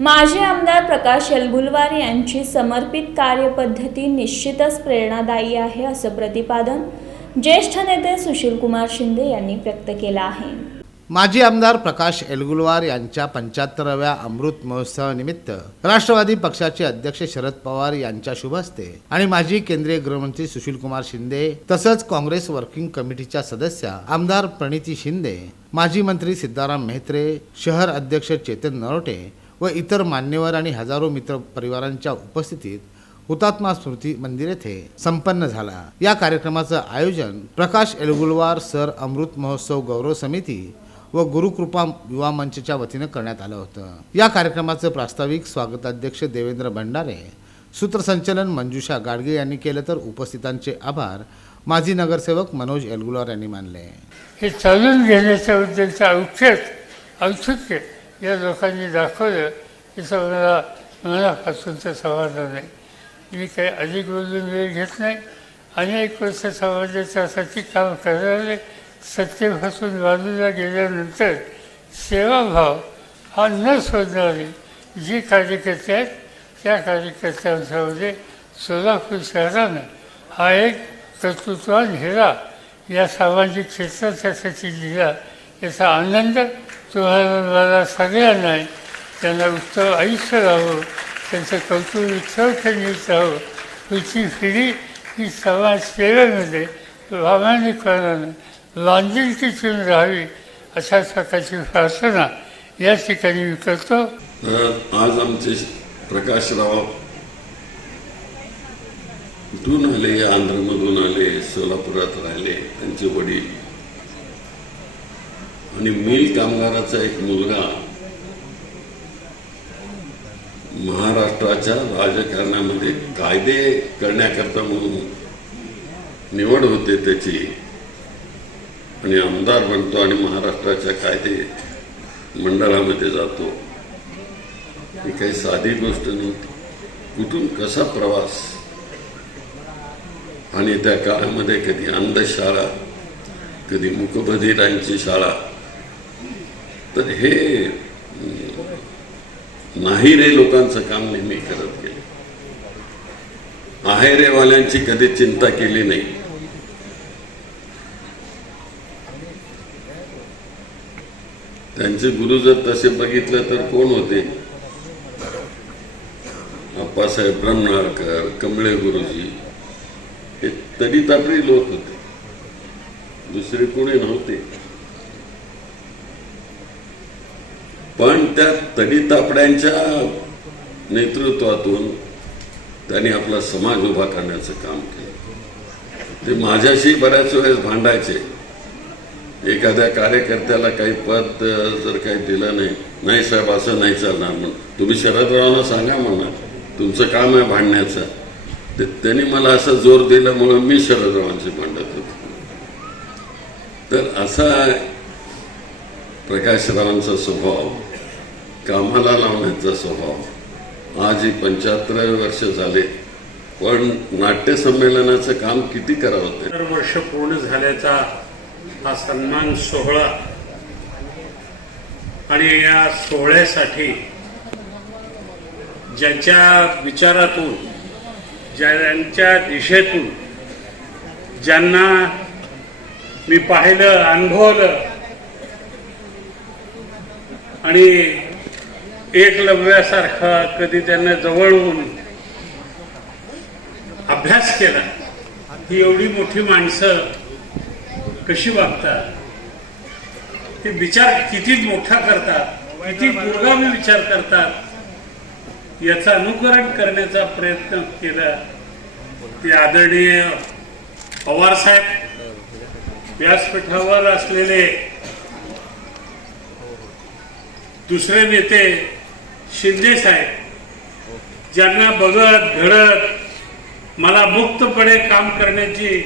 माजी आमदार प्रकाश एलगुलवार यांची समर्पित कार्यपद्धती निश्चितच प्रेरणादायी आहे असं प्रतिपादन ज्येष्ठ नेते सुशीलकुमार शिंदे यांनी व्यक्त केलं आहे. माजी आमदार प्रकाश एलगुलवार यांच्या पंच्याहत्तराव्या अमृत महोत्सवानिमित्त राष्ट्रवादी पक्षाचे अध्यक्ष शरद पवार यांच्या शुभ हस्ते आणि माजी केंद्रीय गृहमंत्री सुशीलकुमार शिंदे तसंच काँग्रेस वर्किंग कमिटीच्या सदस्या आमदार प्रणिती शिंदे माजी मंत्री सिद्धाराम मेहत्रे शहर अध्यक्ष चेतन नरोटे व इतर मान्यवर आणि हजारो मित्र परिवारांच्या उपस्थितीत हुतात्मा स्मृती मंदिर येथे संपन्न झाला. या कार्यक्रमाचं आयोजन प्रकाश एलगुलवार सर अमृत महोत्सव गौरव समिती व गुरुकृपा युवा मंचच्या वतीनं करण्यात आलं होतं. या कार्यक्रमाचं प्रास्ताविक स्वागताध्यक्ष देवेंद्र भंडारे सूत्रसंचलन मंजुषा गाडगे यांनी केलं तर उपस्थितांचे आभार माजी नगरसेवक मनोज एलगुलवार यांनी मानले. हे चालून घेण्याच्या बद्दलचं औक्षत औत्सुक्य या लोकांनी दाखवलं की मला मनापासूनचं समाधान नाही मी काही अधिक बोलून वेळ घेत नाही अनेक वर्ष समाजाच्यासाठी काम करणारे सत्तेपासून बाजूला गेल्यानंतर सेवाभाव हा न सोडणारे जे कार्यकर्ते आहेत त्या कार्यकर्त्यांच्यामध्ये सोलापूर शहरानं हा एक कर्तृत्वान हिरा या सामाजिक क्षेत्राच्यासाठी दिला याचा आनंद तुम्हाला मला सगळ्यांना त्यांना उत्तम आयुष्य राहो त्यांचं कौतुक उत्सवखंडित राहो पुढची पिढी ही समाजसेवेमध्ये प्रामाणिकपणानं लांजिलकीतून राहावी अशा प्रकारची प्रार्थना या ठिकाणी मी करतो. आज आमचे प्रकाशराव कुठून आले? आंध्रमधून आले सोलापुरात राहिले त्यांचे वडील. आणि मिल कामगाराचा एक मुलगा महाराष्ट्राच्या राजकारणामध्ये कायदे करण्याकरता म्हणून निवड होते त्याची. आणि आमदार बनतो आणि महाराष्ट्राच्या कायदे मंडळामध्ये जातो. ही काही साधी गोष्ट नव्हती कुठून कसा प्रवास? आणि त्या काळामध्ये कधी अंधशाळा कधी मुकबधिरांची शाळा तर हे नाही रे लोकांचं काम नेहमी करत गेले. आहे रेवाल्यांची कधी चिंता केली नाही. त्यांचे गुरु जर तसे बघितलं तर कोण होते? अप्पासाहेब ब्रह्मणारकर कमळे गुरुजी हे तरी तापडी लोक होते. दुसरे कोणी नव्हते. पण त्या तडी तापड्यांच्या नेतृत्वातून त्यांनी आपला समाज उभा करण्याचं काम केलं. ते माझ्याशी बऱ्याच वेळेस भांडायचे. एखाद्या कार्यकर्त्याला काही पद जर काही दिलं नाही नाही साहेब असं नाही चालणार म्हणून. तुम्ही शरदरावांना सांगा म्हणा तुमचं काम आहे भांडण्याचं. ते त्यांनी मला असं जोर दिल्यामुळं मी शरदरावांशी भांडत होतो. तर असा प्रकाशरावांचा स्वभाव कामाला लावण्याचा स्वभाव. आज ही पंच्याहत्तरावे वर्ष झाले. पण नाट्य संमेलनाचं काम किती करावं? ते दर वर्ष पूर्ण झाल्याचा हा सन्मान सोहळा आणि या सोहळ्यासाठी ज्यांच्या विचारातून ज्यांच्या दिशेतून ज्यांना मी पाहिलं अनुभवलं आणि एकलव्यासारखा कधी त्यांना जवळून अभ्यास केला ही एवढी मोठी माणसं कशी वागतात? ते विचार किती मोठा करतात किती दुर्गामी विचार करतात याचं अनुकरण करण्याचा प्रयत्न केला. ते आदरणीय पवार साहेब व्यासपीठावर असलेले दुसरे नेते शिंदे साहेब ज्यांना बघत घडत मला मुक्तपणे काम करण्याची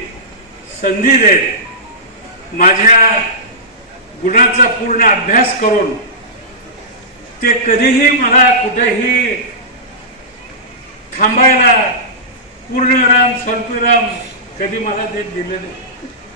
संधी देत माझ्या गुणांचा पूर्ण अभ्यास करून ते कधीही मला कुठेही थांबायला पूर्णविराम स्वल्पविराम कधी मला ते दिले नाही.